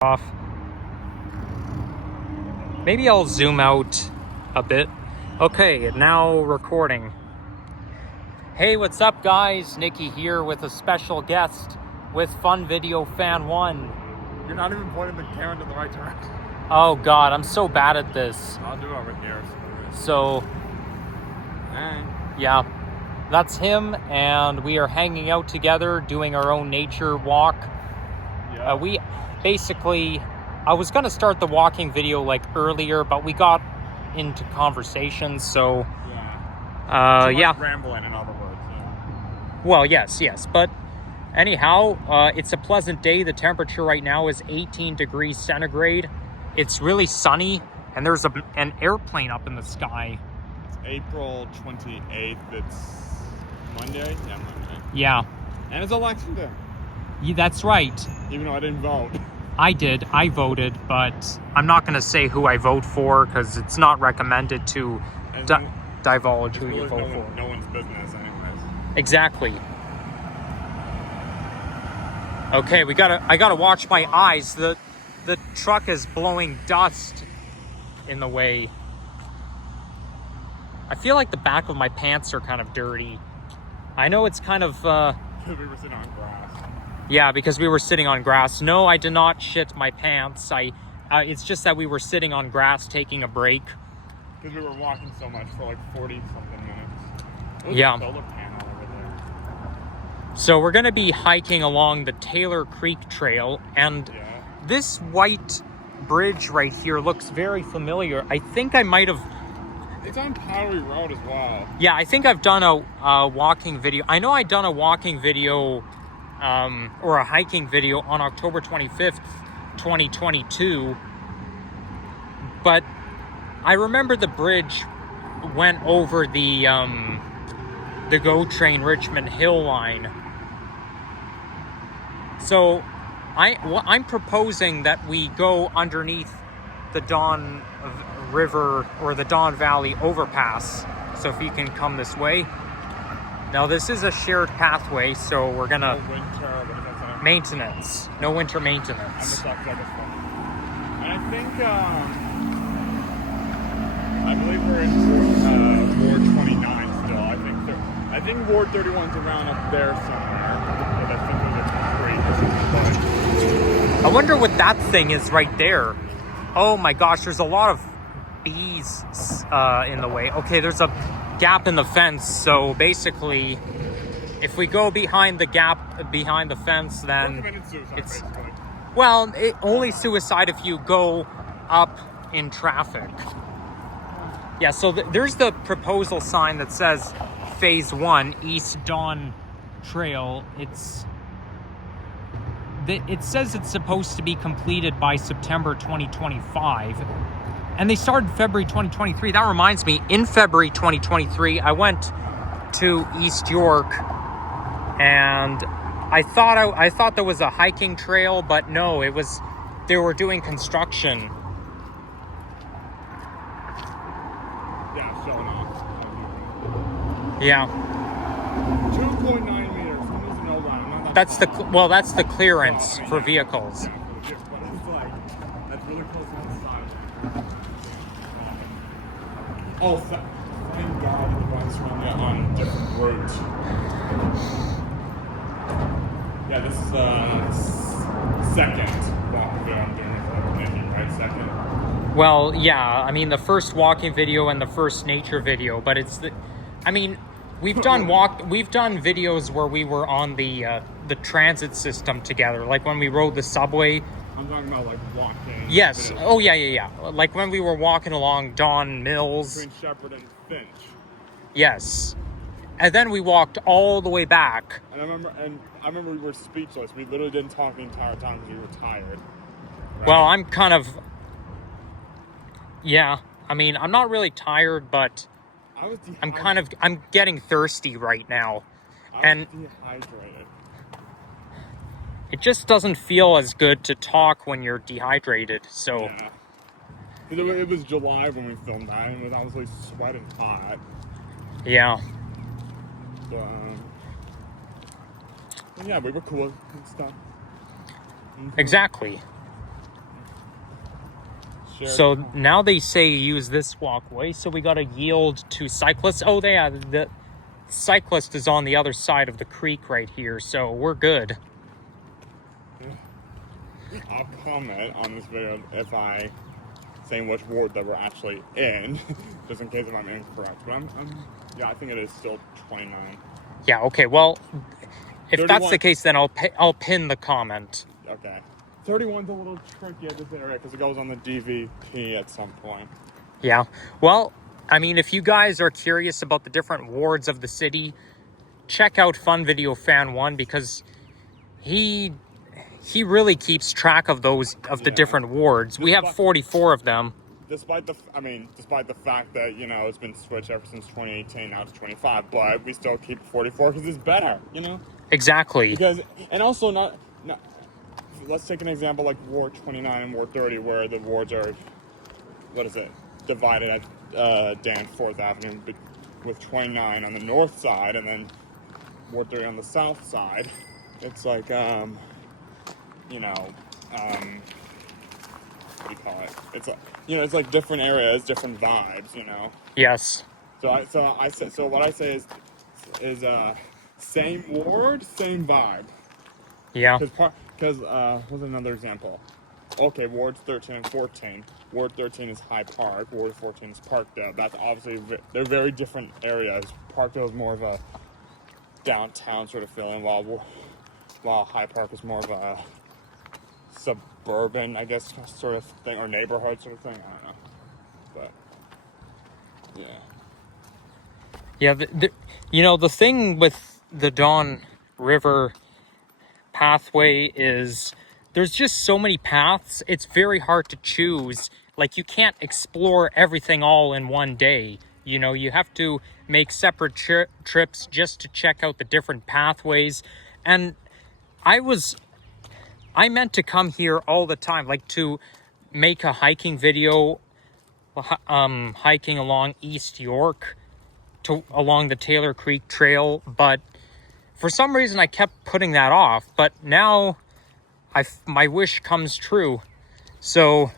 off. Maybe I'll zoom out a bit. Okay, now recording. Hey, what's up guys? Nikki here with a special guest with Fun Video Fan 1. You're not even pointing the camera in the right direction. Oh god, I'm so bad at this. I'll do it over here. So, yeah, that's him, and we are hanging out together doing our own nature walk. Yeah. We basically, I was going to start the walking video like earlier, but we got into conversations, so yeah. Rambling, in other words. Yeah. Well, yes, but anyhow, it's a pleasant day. The temperature right now is 18 degrees centigrade. It's really sunny, and there's an airplane up in the sky. It's April 28th. It's Monday? Yeah, Monday. Yeah. And it's election day. Yeah, that's right. Even though I didn't vote. I did. I voted, but I'm not going to say who I vote for because it's not recommended to divulge who you vote for. No one's business anyways. Exactly. Okay, I gotta watch my eyes. The truck is blowing dust in the way. I feel like the back of my pants are kind of dirty. I know it's kind of We were sitting on grass. Yeah, because we were sitting on grass. No, I did not shit my pants. It's just that we were sitting on grass taking a break. Because we were walking so much for like 40-something minutes. There's Yeah. a solar panel over there. So we're going to be hiking along the Taylor Creek Trail, and this white bridge right here looks very familiar. I think I might have... It's on Powdery Road as well. Yeah, I think I've done a walking video. I know I've done a walking video or a hiking video on October 25th, 2022. But I remember the bridge went over the GO Train Richmond Hill line. So I'm proposing that we go underneath the Don River or the Don Valley overpass. So if you can come this way. Now this is a shared pathway, so we're gonna... No winter maintenance. No winter maintenance. And the stuff like it's fun. And I think, I believe we're in Ward 29 still. I think Ward 31's around up there somewhere. But I think there's a tree. I wonder what that thing is right there. Oh my gosh, there's a lot of bees in the way. Okay, there's a gap in the fence, so basically if we go behind the gap behind the fence, then it's basically. Well, only suicide if you go up in traffic. Yeah, so there's the proposal sign that says Phase 1 East Don Trail. It says it's supposed to be completed by September 2025. And they started February 2023. That reminds me, in February 2023, I went to East York, and I thought there was a hiking trail, but no, they were doing construction. Yeah, showing off. Yeah. 2.9 meters. Who doesn't know that? I'm not that That's the clearance for vehicles. Yeah, but it's like, that's really close to the side. Oh, thank God the ones run that on a different route. Yeah, this is the second walk video I'm doing with Nikki, right? Second? Well, yeah, I mean, the first walking video and the first nature video, but we've done videos where we were on the transit system together, like when we rode the subway. I'm talking about like walking. Yes. Videos. Oh, yeah. Like when we were walking along Don Mills. Between Shepherd and Finch. Yes. And then we walked all the way back. And I remember we were speechless. We literally didn't talk the entire time because we were tired. Right? Well, I'm kind of... Yeah. I mean, I'm not really tired, but I'm getting thirsty right now. I was dehydrated. It just doesn't feel as good to talk when you're dehydrated, so... Yeah. It was July when we filmed that, and it was obviously sweating hot. Yeah. But, yeah, we were cool and stuff. Exactly. So now they say use this walkway, so we got to yield to cyclists. Oh, the cyclist is on the other side of the creek right here, so we're good. I'll comment on this video if I saying which ward that we're actually in, just in case if I'm incorrect. But yeah, I think it is still 29. Yeah. Okay. Well, if 31. that's the case, then I'll pin the comment. Okay. 31's a little tricky at this area because it goes on the DVP at some point. Yeah. Well, I mean, if you guys are curious about the different wards of the city, check out Fun Video Fan 1 because he really keeps track of those the different wards. We have 44 of them. Despite the fact that, you know, it's been switched ever since 2018, now it's 25, but we still keep 44 because it's better, you know? Exactly. Because, and also not, let's take an example like Ward 29 and Ward 30 where the wards are, divided at Danforth Avenue with 29 on the north side and then Ward 30 on the south side. It's like, what do you call it? It's like, you know, it's like different areas, different vibes, you know? Yes. So what I say is same ward, same vibe. Yeah. Because what's another example? Okay, wards 13 and 14. Ward 13 is High Park. Ward 14 is Parkdale. That's obviously they're very different areas. Parkdale is more of a downtown sort of feeling, while High Park is more of a suburban, I guess, sort of thing, or neighborhood sort of thing. I don't know, but yeah. Yeah, you know, the thing with the Don River pathway is there's just so many paths. It's very hard to choose. Like, you can't explore everything all in one day. You know, you have to make separate trips just to check out the different pathways. And I meant to come here all the time, like to make a hiking video, hiking along East York, along the Taylor Creek Trail, but for some reason I kept putting that off. But now my wish comes true. So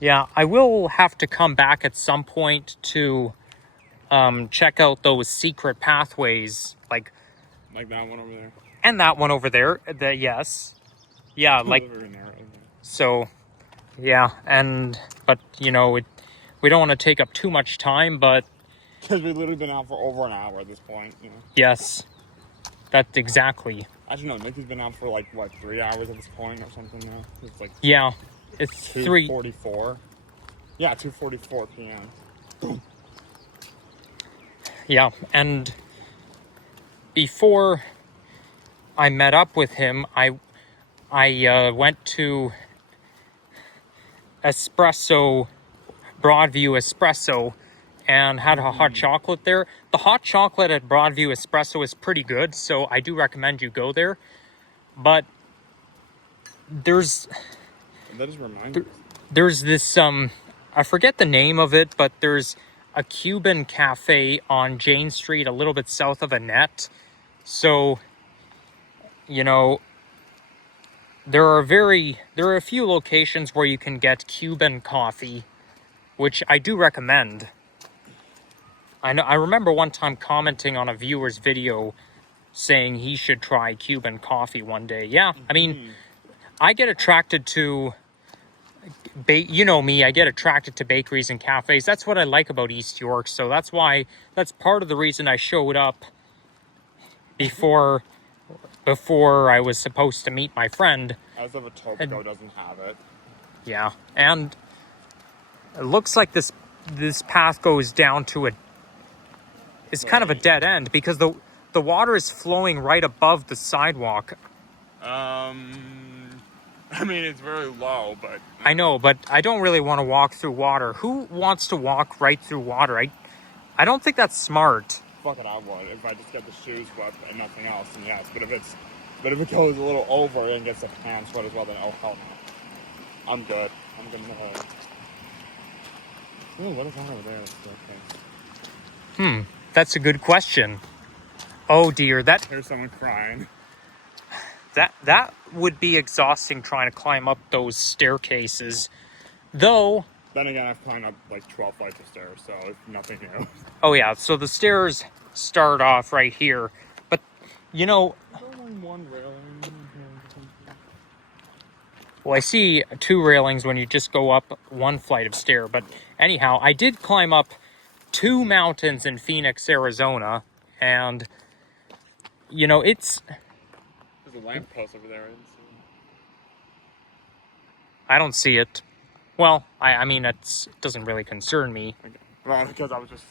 yeah, I will have to come back at some point to check out those secret pathways, like that one over there, and that one over there. Yes, yeah, like so. Yeah, but you know, we don't want to take up too much time, but because we've literally been out for over an hour at this point, you know. Yes, that's exactly. Actually, no, Nikki's been out for like, what, 3 hours at this point or something now? It's like... Yeah, it's 2:44. Yeah, 2:44 p.m. Boom. Yeah, and before I met up with him, I went to Broadview Espresso, and had a hot chocolate there. The hot chocolate at Broadview Espresso is pretty good, so I do recommend you go there. But there's this I forget the name of it, but there's a Cuban cafe on Jane Street, a little bit south of Annette. So, you know, there are a few locations where you can get Cuban coffee, which I do recommend. I remember one time commenting on a viewer's video saying he should try Cuban coffee one day. Yeah, I mean, I get attracted to, you know me, I get attracted to bakeries and cafes. That's what I like about East York. So that's part of the reason I showed up before I was supposed to meet my friend. As if a Topico doesn't have it. Yeah, and it looks like this path goes down to it's kind of a dead end because the water is flowing right above the sidewalk. I mean, it's very low, but... I know, but I don't really want to walk through water. Who wants to walk right through water? I don't think that's smart. Fuck it, I would. If I just get the shoes wet and nothing else, then yes. But if it goes a little over and gets the pants wet as well, then oh hell no. I'm good. I'm good in the hood. Ooh, what is that over there? Okay. That's a good question. Oh dear, There's someone crying. That would be exhausting trying to climb up those staircases. Though, Then again, I've climbed up like 12 flights of stairs, so it's nothing new. Oh yeah, so the stairs start off right here. But, you know, Only one railing. well, I see 2 railings when you just go up 1 flight of stair. But anyhow, I did climb up 2 mountains in Phoenix, Arizona. And, you know, There's a lamppost over there. I didn't see it. I don't see it. Well, I mean, it doesn't really concern me. Okay. Well, because I was just.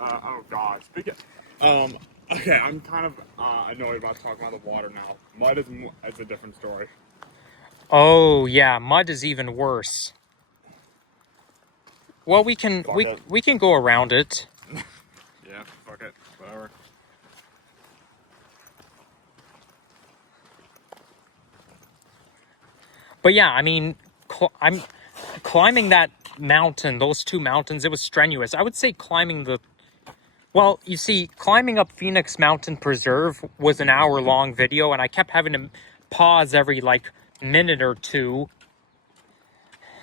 Oh God. Speaking. Okay, I'm kind of annoyed about talking about the water now. Mud is it's a different story. Oh, yeah, mud is even worse. Well, we can go around it. Yeah, fuck it, whatever. But yeah, I mean, I'm climbing that mountain, those 2 mountains, it was strenuous. I would say climbing the... Well, you see, climbing up Phoenix Mountain Preserve was an hour-long video, and I kept having to pause every, like, minute or 2.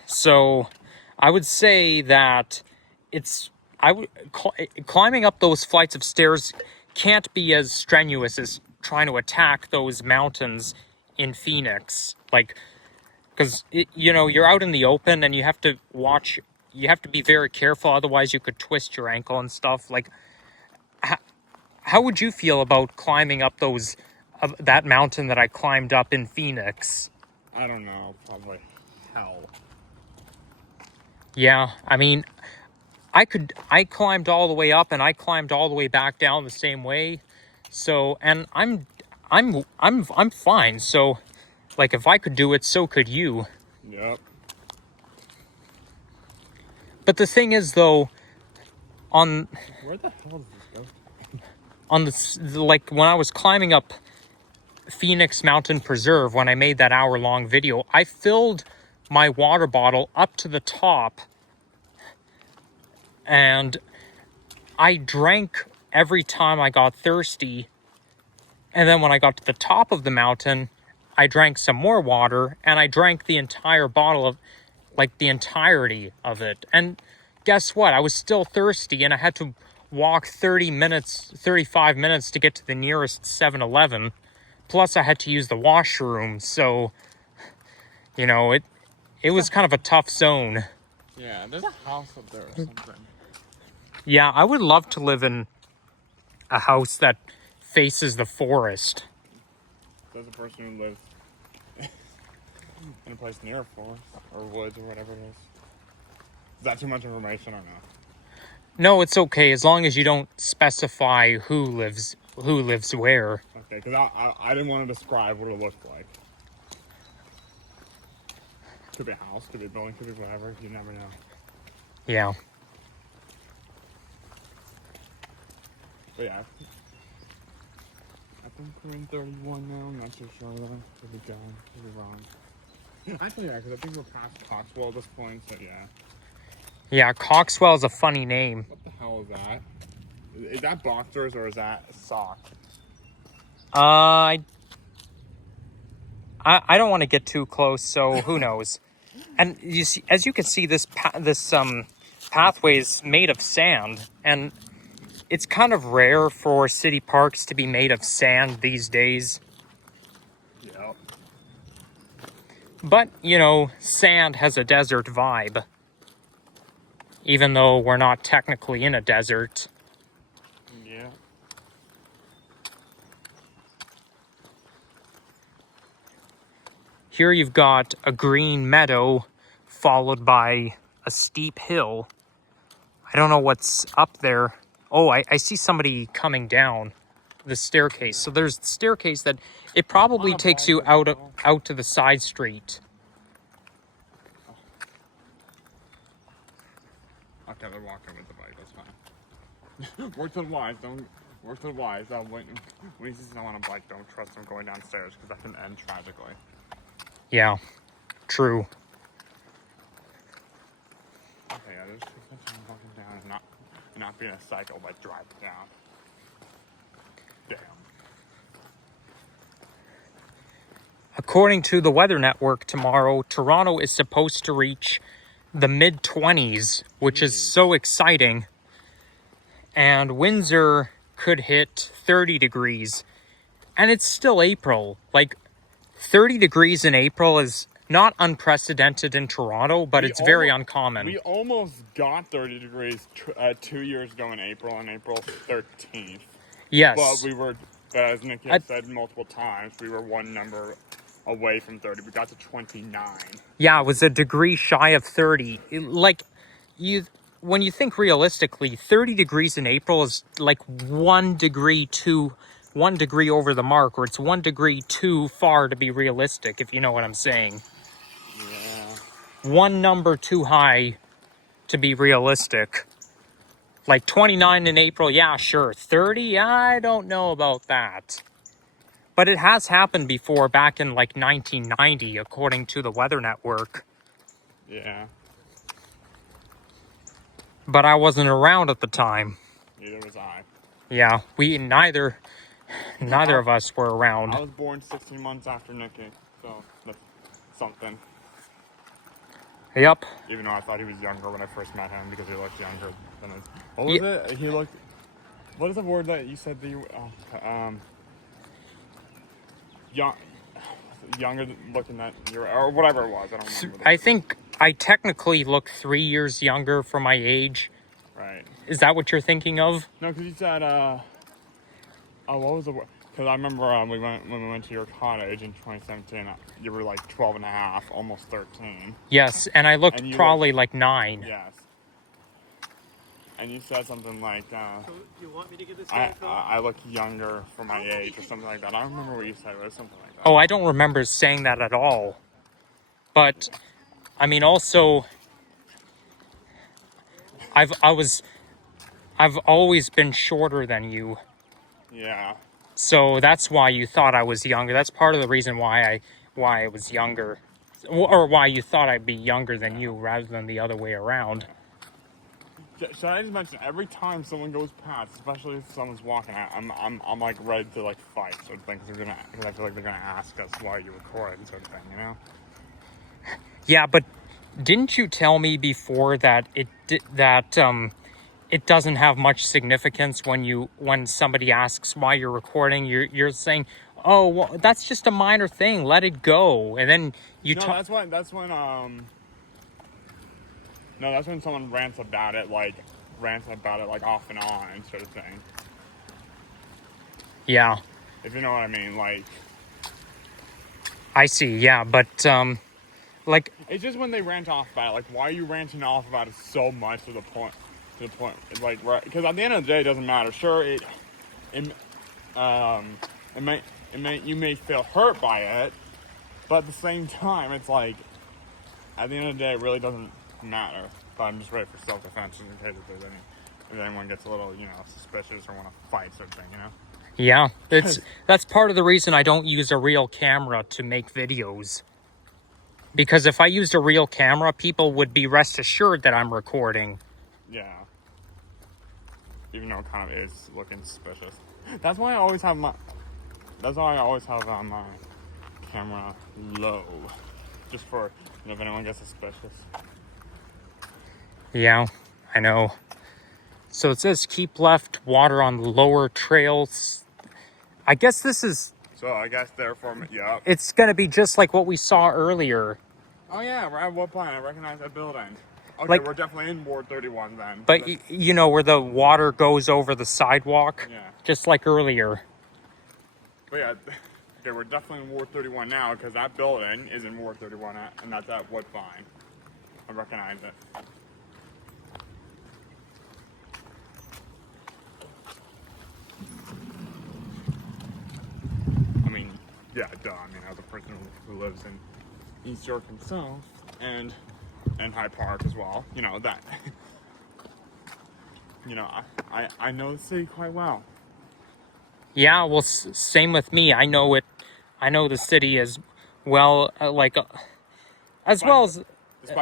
So, I would say that climbing up those flights of stairs can't be as strenuous as trying to attack those mountains in Phoenix. Like, because, you know, you're out in the open and you have to be very careful, otherwise you could twist your ankle and stuff. Like, how would you feel about climbing up that mountain that I climbed up in Phoenix? I don't know, probably hell. Yeah, I mean, I climbed all the way up and I climbed all the way back down the same way. So, and I'm fine. So, like, if I could do it, so could you. Yep. But the thing is, though, where the hell does this go? On like, when I was climbing up Phoenix Mountain Preserve, when I made that hour-long video, I filled my water bottle up to the top, and I drank every time I got thirsty. And then when I got to the top of the mountain, I drank some more water, and I drank the entire bottle of, like, the entirety of it. And guess what? I was still thirsty, and I had to walk 35 minutes to get to the nearest 7-Eleven. Plus, I had to use the washroom, so, you know, it was kind of a tough zone. Yeah, there's a house up there or something. Yeah, I would love to live in a house that faces the forest. There's a person who lives in a place near a forest or woods or whatever it is. Is that too much information or not? No, it's okay, as long as you don't specify who lives where. Okay, because I didn't want to describe what it looked like. Could be a house, could be a building, could be whatever. You never know. Yeah. But yeah. I think we're in 31 now. I'm not too sure though. Could be down, could be wrong. Actually, yeah, because I think we're past Coxwell at this point, so yeah. Yeah, Coxwell is a funny name. What the hell is that? Is that boxers or is that sock? I don't want to get too close, so who knows? And you see, as you can see, this pathway is made of sand, and it's kind of rare for city parks to be made of sand these days. Yep. But, you know, sand has a desert vibe. Even though we're not technically in a desert. Yeah. Here you've got a green meadow followed by a steep hill. I don't know what's up there. Oh, I see somebody coming down the staircase. So there's the staircase that it probably takes you out to the side street. Okay, they're walking with the bike, that's fine. Work to the wise, don't work to the wise. When you see someone on a bike, don't trust them going downstairs because that can end tragically. Yeah, true. Okay, yeah, there's someone walking down and not being a psycho by driving down. Damn. According to the Weather Network, tomorrow, Toronto is supposed to reach the mid-20s, which is Jeez. so exciting. And Windsor could hit 30 degrees. And it's still April. Like, 30 degrees in April is not unprecedented in Toronto, but it's very uncommon. We almost got 30 degrees 2 years ago in April, on April 13th. Yes. But we were, as Nikki has said multiple times, we were one number away from 30. We got to 29. Yeah, it was a degree shy of 30. When you think realistically, 30 degrees in April is like 1 degree over the mark, or it's 1 degree too far to be realistic, if you know what I'm saying. Yeah. One number too high to be realistic. Like 29 in April, yeah, sure. 30, I don't know about that. But it has happened before, back in like 1990, according to the Weather Network. Yeah. But I wasn't around at the time. Neither was I. Yeah, neither of us were around. I was born 16 months after Nikki, so that's something. Yep. Even though I thought he was younger when I first met him because he looked younger than us. What was it? He looked. What is the word that you said that you younger looking at your, or whatever it was. I don't remember. I think I technically look 3 years younger for my age. Right. Is that what you're thinking of? No, because you said what was the word? Because I remember when we went to your cottage in 2017, you were like 12 and a half, almost 13. Yes, and I looked probably like 9. Yes. And you said something like, so you want me to get this I look younger for my age, or something like that. I don't remember what you said. It was something like that. Oh, I don't remember saying that at all. But, I mean, also, I've always been shorter than you. Yeah. So that's why you thought I was younger. That's part of the reason why I was younger. Or why you thought I'd be younger than you rather than the other way around. Should I just mention, every time someone goes past, especially if someone's walking out, I'm like ready to like fight sort of thing, because I feel like they're gonna ask us why you recorded sort of thing, you know? Yeah, but didn't you tell me before that it doesn't have much significance when somebody asks why you're recording? You're saying, oh, well, that's just a minor thing, let it go, and then you. No, that's when someone rants about it like off and on sort of thing. Yeah. If you know what I mean, like. I see. Yeah, but like. It's just when they rant off about it. Like, why are you ranting off about it so much to the point? Like, right? Because at the end of the day, it doesn't matter. Sure, you may feel hurt by it, but at the same time, it's like, at the end of the day, it really doesn't matter. But I'm just ready for self-defense in case if anyone gets a little, suspicious or want to fight, sort of thing, Yeah, that's part of the reason I don't use a real camera to make videos. Because if I used a real camera, people would be rest assured that I'm recording. Yeah. Even though it kind of is looking suspicious. That's why I always have my camera low, just for if anyone gets suspicious. Yeah, I know. So it says keep left, water on the lower trails. I guess this is. So I guess therefore, yeah. It's gonna be just like what we saw earlier. Oh yeah, right. What point? I recognize that building. Okay, like, we're definitely in Ward 31 then. But where the water goes over the sidewalk? Yeah. Just like earlier. But yeah, okay, we're definitely in Ward 31 now because that building is in Ward 31 and that's at Woodbine. I recognize it. I mean, yeah, duh. I mean, as a person who lives in East York himself and Hyde Park as well, that. I know the city quite well. Yeah, well, same with me. I know it. I know the city as well, Despite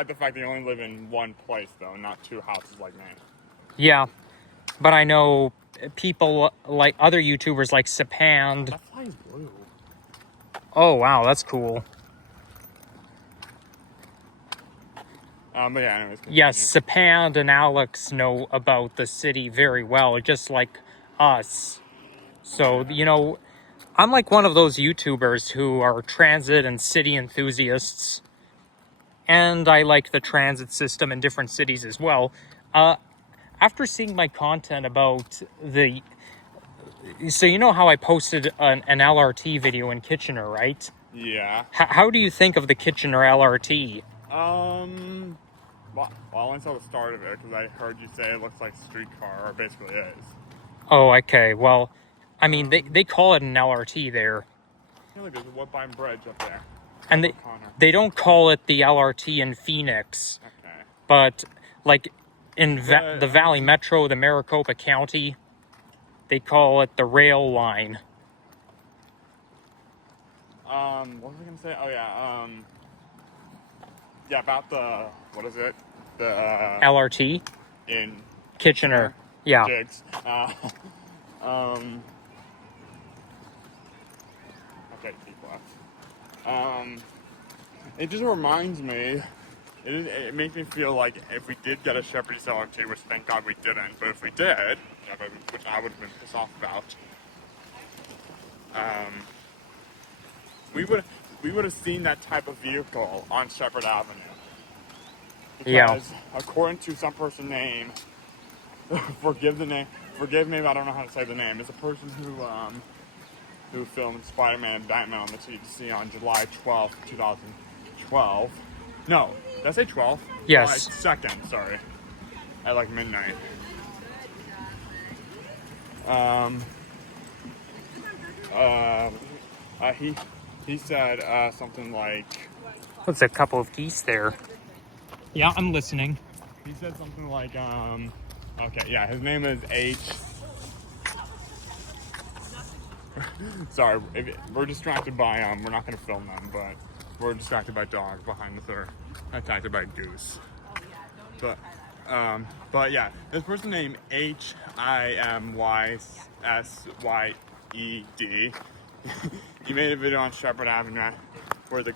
the fact that you only live in one place, though, not two houses like me. Yeah, but I know people like other YouTubers like Sapand. That fly is blue. Oh wow, that's cool. But yeah, anyways. Yes, Sapand and Alex know about the city very well, just like us. So, you know, I'm like one of those YouTubers who are transit and city enthusiasts. And I like the transit system in different cities as well. After seeing my content about the... So you know how I posted an LRT video in Kitchener, right? Yeah. How do you think of the Kitchener LRT? Well, I only saw the start of it because I heard you say it looks like a streetcar, or basically is. Oh, okay. Well, I mean, they call it an LRT there. Yeah, look, there's a Woodbine Bridge up there. And they don't call it the LRT in Phoenix. Okay. But, like, in the Valley Metro, the Maricopa County, they call it the rail line. What was I gonna say? Oh yeah, yeah, about the, what is it? The, LRT? in Kitchener. Yeah. Jigs. Okay, keep left. It just reminds me, it makes me feel like if we did get a Shepherd's LRT, which thank God we didn't, but if we did, yeah, which I would have been pissed off about, we would have seen that type of vehicle on Shepherd Avenue. Because according to some person named, forgive me if I don't know how to say the name, it's a person who filmed Spider-Man and Batman on the TTC on July 12th, 2012. No, did I say 12th? Yes. July 2nd, sorry. At like midnight. He said something like... There's a couple of geese there. Yeah, I'm listening. He said something like, okay, yeah, his name is H. Sorry, we're distracted by, we're not going to film them, but we're distracted by dogs behind us that are attacked by a goose. But yeah, this person named HIMYSYED, he made a video on Shepherd Avenue where the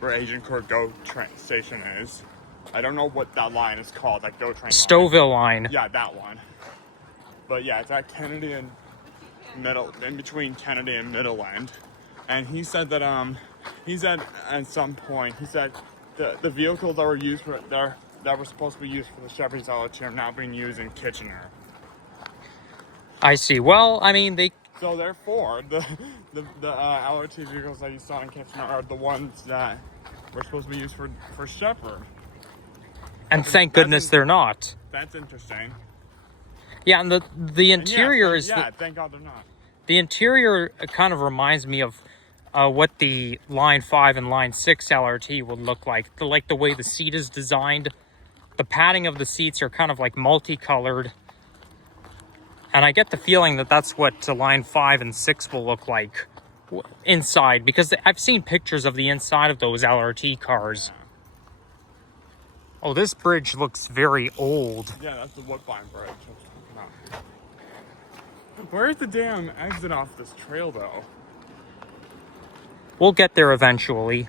where Agent Court GO train station is. I don't know what that line is called, that GO train Stouffville line. Yeah, that one. But yeah, it's at Kennedy and in between Kennedy and Middle End. And he said that, he said at some point, he said the vehicles that were used for, that were supposed to be used for the Shepherd's LRT are now being used in Kitchener. I see. Well, I mean, So therefore, the LRT vehicles that you saw in Kitchener are the ones that were supposed to be used for Shepherd. And thank goodness they're not. That's interesting. Yeah, and the interior is... Yeah, thank God they're not. The interior kind of reminds me of what the Line 5 and Line 6 LRT would look like. The way the seat is designed. The padding of the seats are kind of like multicolored. And I get the feeling that that's what Line 5 and 6 will look like inside. Because I've seen pictures of the inside of those LRT cars. Yeah. Oh, this bridge looks very old. Yeah, that's the Woodbine Bridge. Where's the damn exit off this trail, though? We'll get there eventually.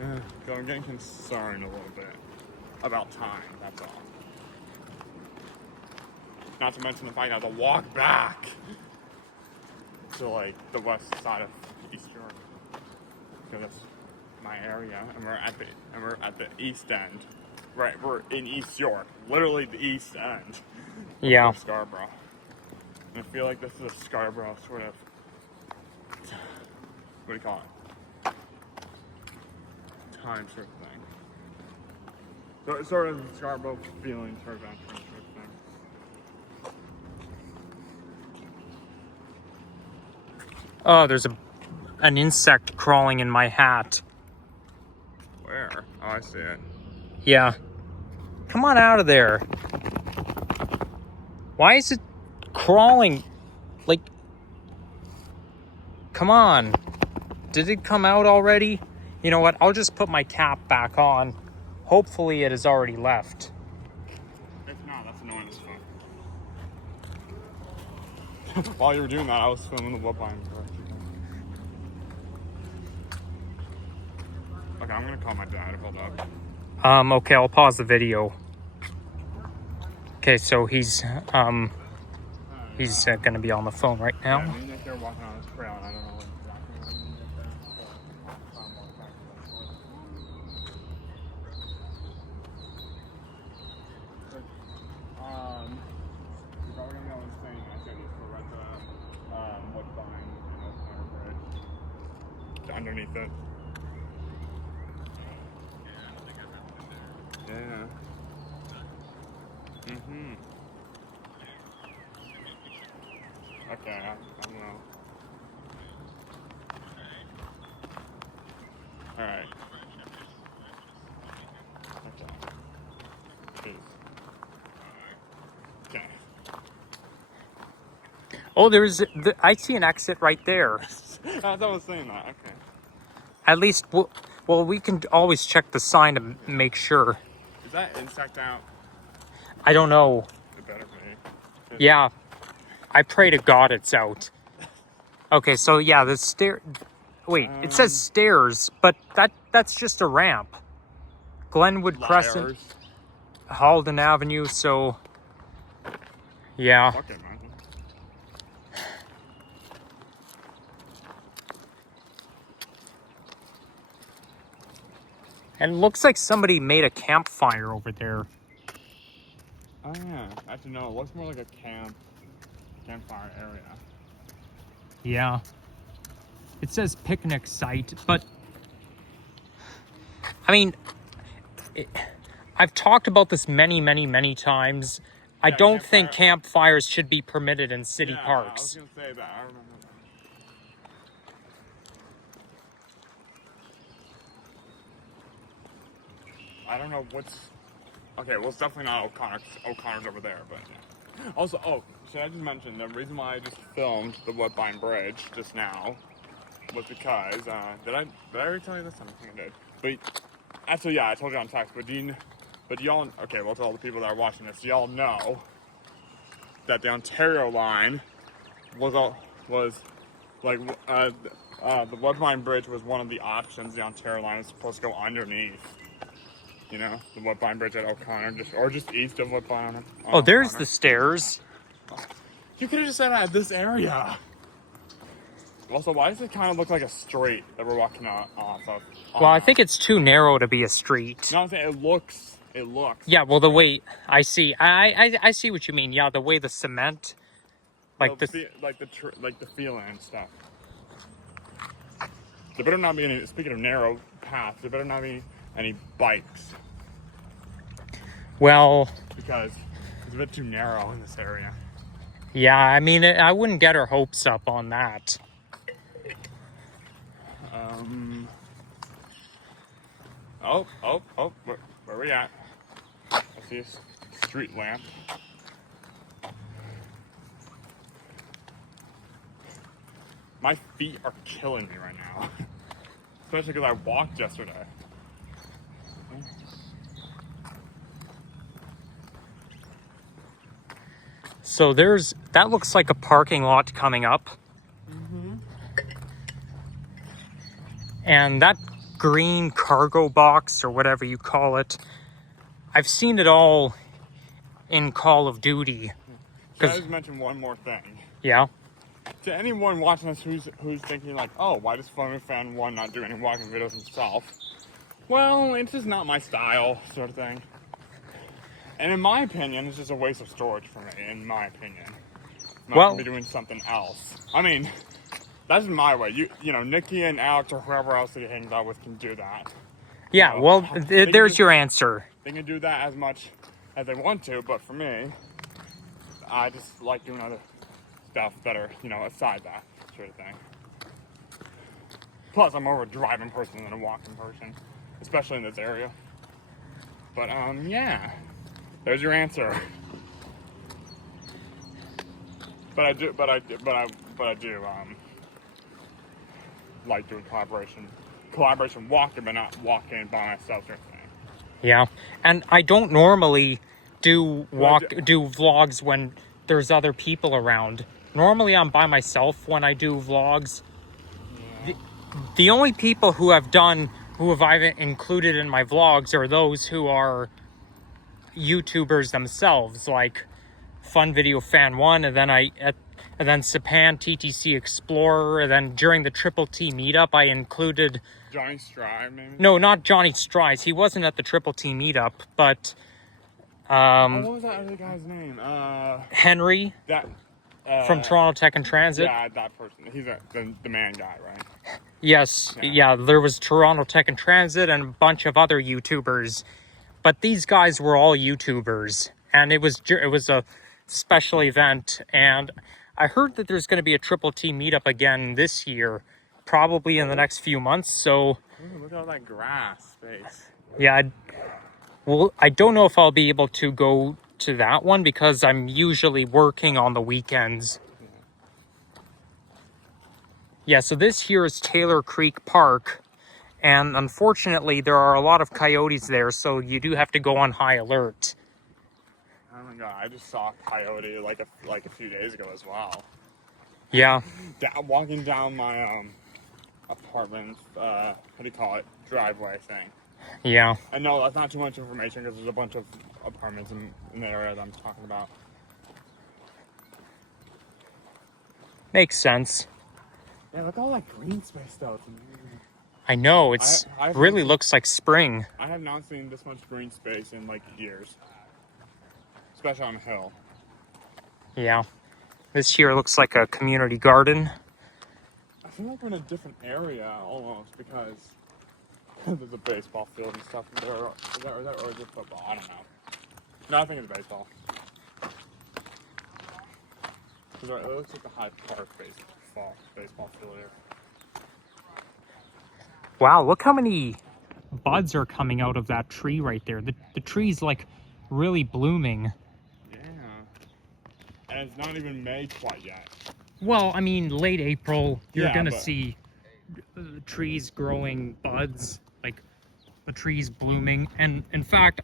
I'm getting concerned a little bit about time, that's all. Not to mention the fact that I have to walk back to, like, the west side of East York. Because that's my area, and we're at the east end. Right, we're in East York. Literally the east end. Yeah. Of Scarborough. And I feel like this is a Scarborough sort of, what do you call it? Time sort of thing. So, sort of Scarborough feeling sort of adventure sort of thing. Oh, there's an insect crawling in my hat. Where? Oh, I see it. Yeah. Come on out of there. Why is it crawling? Like, come on. Did it come out already? You know what? I'll just put my cap back on. Hopefully it has already left. If not, that's annoying as fuck. While you were doing that, I was filming the Woodbine Bridge. Okay, I'm gonna call my dad. Hold up. Okay, I'll pause the video. Okay, so he's gonna be on the phone right Yeah, now. me and Nick are walking on this trail, and I don't know exactly when we get there. So, find more facts about it. But, you're probably gonna go insane. I said he's for the Woodbine and O'Connor Bridge. Underneath it. Yeah. Mm-hmm. Okay, I don't know. Alright. Okay. Jeez. Okay. Oh, I see an exit right there. I thought I was saying that. Okay. At least, well, we can always check the sign to make sure. Is that insect out? I don't know. It better be. Yeah, I pray to God it's out. Okay, so yeah, the stair. Wait, it says stairs, but that's just a ramp. Glenwood Crescent, Liars. Halden Avenue. So, yeah. Fuck it, man. And it looks like somebody made a campfire over there. Oh yeah. Actually, no. It looks more like a campfire area. Yeah. It says picnic site, but I mean, I've talked about this many, many, many times. I Yeah, don't think campfires should be permitted in city Yeah, parks. I was gonna say that. I remember that. I don't know what's. Okay, well, it's definitely not O'Connor's. O'Connor's over there, but yeah. Also, should I just mention the reason why I just filmed the Woodbine Bridge just now was because did I already tell you this? I don't think I did. But actually, yeah, I told you on text. But y'all, okay, well, to all the people that are watching this, y'all know that the Ontario line was like the Woodbine Bridge was one of the options. The Ontario line was supposed to go underneath. You know, the Woodbine Bridge at O'Connor, just east of Woodbine. Oh, there's the stairs. You could have just said at this area. Also, why does it kind of look like a street that we're walking off of? Well, I think it's too narrow to be a street. No, I'm saying it looks. Yeah, well, the way I see, I see what you mean. Yeah, the way the cement, like the feeling and stuff. There better not be any. Speaking of narrow paths, there better not be any bikes. Well, because it's a bit too narrow in this area. Yeah, I mean, I wouldn't get our hopes up on that. Where are we at? I see a street lamp. My feet are killing me right now. Especially because I walked yesterday. So that looks like a parking lot coming up. Mm-hmm. And that green cargo box, or whatever you call it, I've seen it all in Call of Duty. Can I just mention one more thing? Yeah. To anyone watching this who's thinking like, oh, why does Fun Fan 1 not do any walking videos himself? Well, it's just not my style, sort of thing. And in my opinion, it's just a waste of storage for me, in my opinion. I'm not gonna be doing something else. I mean, that's my way. You know, Nikki and Alex or whoever else he hangs out with can do that. Yeah, you know, well, there's your answer. They can do that as much as they want to, but for me, I just like doing other stuff that are, aside that sort of thing. Plus, I'm more of a driving person than a walking person, especially in this area. But, yeah. There's your answer. But I do like doing collaboration walking, but not walking by myself or anything. Yeah, and I don't normally do vlogs when there's other people around. Normally I'm by myself when I do vlogs. Yeah. The only people who have done who have I included in my vlogs are those who are YouTubers themselves, like Fun Video Fan 1, and then Sapan TTC Explorer, and then during the Triple T meetup, I included Johnny Strive, maybe? no, not Johnny Strives. He wasn't at the Triple T meetup, but what was that other guy's name? Henry That from Toronto Tech and Transit. Yeah, that person. He's the man guy, right? Yes, yeah, there was Toronto Tech and Transit and a bunch of other YouTubers, but these guys were all YouTubers, and it was a special event, and I heard that there's going to be a Triple T meetup again this year, probably in the next few months. So look at all that grass space. yeah, I don't know if I'll be able to go to that one because I'm usually working on the weekends. Yeah, so this here is Taylor Creek Park, and unfortunately there are a lot of coyotes there, so you do have to go on high alert. Oh my god, I just saw a coyote like a few days ago as well. Yeah. Walking down my apartment, what do you call it, driveway thing. Yeah. I know that's not too much information because there's a bunch of apartments in the area that I'm talking about. Makes sense. Yeah, look at all that green space though. It's amazing. I know, it's really looks like spring. I have not seen this much green space in like years. Especially on a hill. Yeah. This here looks like a community garden. I feel like we're in a different area almost because there's a baseball field and stuff there. Or is it football? I don't know. No, I think it's baseball. It looks like the Hyde Park baseball field here. Wow, look how many buds are coming out of that tree right there. The tree's like really blooming. Yeah. And it's not even May quite yet. Well, I mean, late April, you're gonna but see the trees growing buds, like the trees blooming. And in fact,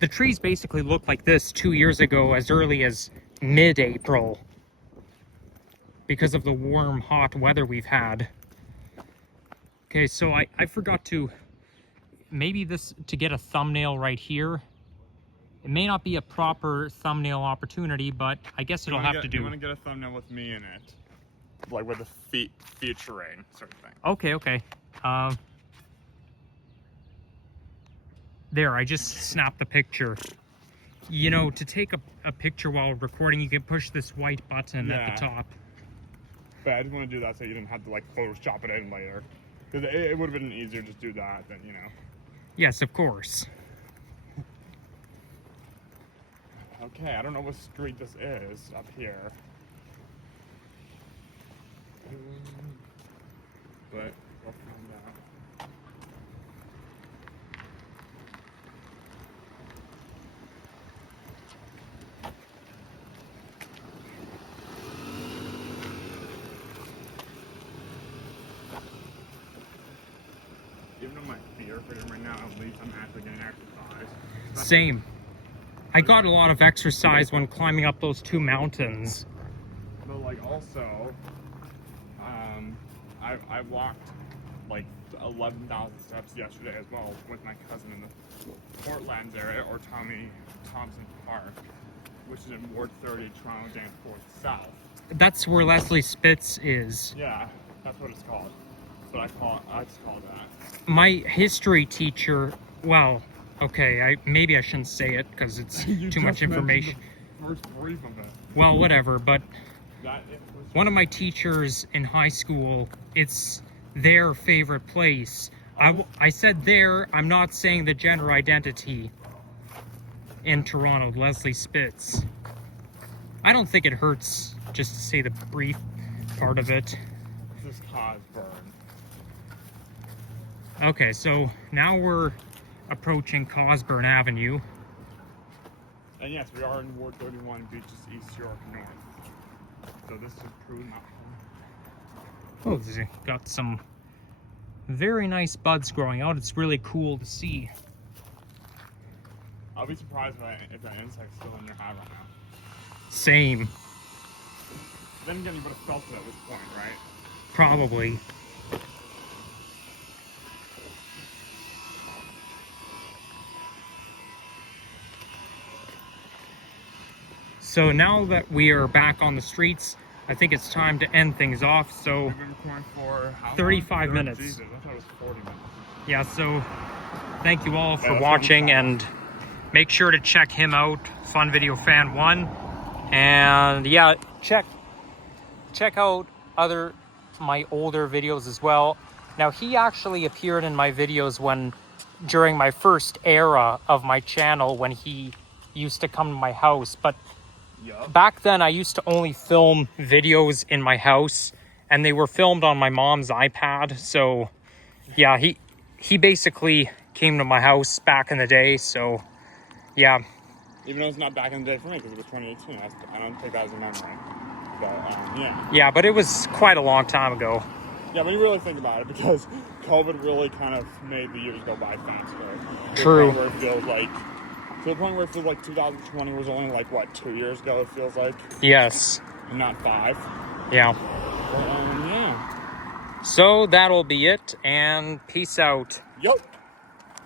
the trees basically looked like this 2 years ago, as early as mid-April, because of the warm, hot weather we've had. Okay, so I forgot to, maybe to get a thumbnail right here. It may not be a proper thumbnail opportunity, but I guess it'll have to do. You want to get a thumbnail with me in it? Like with the featuring sort of thing. Okay. There, I just snapped the picture. You know, to take a picture while recording, you can push this white button at the top. But I just want to do that so you didn't have to like Photoshop it in later. Because it would have been easier to just do that than, you know. Yes, of course. Okay, I don't know what street this is up here. But we'll find out. Even though my feet are hurting right now, at least I'm actually getting exercise. Same. I got a lot of exercise when climbing up those 2 mountains. But like also, I walked like 11,000 steps yesterday as well with my cousin in the Portlands area, or Thompson Park, which is in Ward 30, Toronto, Danforth South. That's where Leslie Spitz is. Yeah, that's what it's called. That's what I just call that. My history teacher, well, okay, maybe I shouldn't say it because it's too much information. First brief of it. Well, whatever, but one of my teachers in high school, it's their favorite place. I said there, I'm not saying the gender identity in Toronto, Leslie Spitz. I don't think it hurts just to say the brief part of it. This is Cosburn. Okay, so now we're approaching Cosburn Avenue. And yes, we are in Ward 31, Beaches, East York, North. So this is Prue Mountain. Oh, they've got some very nice buds growing out. It's really cool to see. I'll be surprised if that insect's still in your hat right now. Same. Then again, you would have felt it at this point, right? Probably. So now that we are back on the streets, I think it's time to end things off. So We've been recording for how 35 long? minutes. Jesus, I thought it was 40 minutes. yeah, so thank you all for that's watching, gonna be and make sure to check him out, Fun Video Fan 1. And yeah, check out my older videos as well. Now, he actually appeared in my videos during my first era of my channel, when he used to come to my house. But Yup. back then I used to only film videos in my house, and they were filmed on my mom's iPad. So yeah, he basically came to my house back in the day. So yeah. Even though it's not back in the day for me, because it was 2018. I don't take that as a memory. But, yeah. Yeah, but it was quite a long time ago. Yeah, when you really think about it, because COVID really kind of made the years go by faster. True. To the point where it feels like 2020 was only like, what, 2 years ago, it feels like? Yes. And not 5. Yeah. But, yeah. So that'll be it, and peace out. Yup.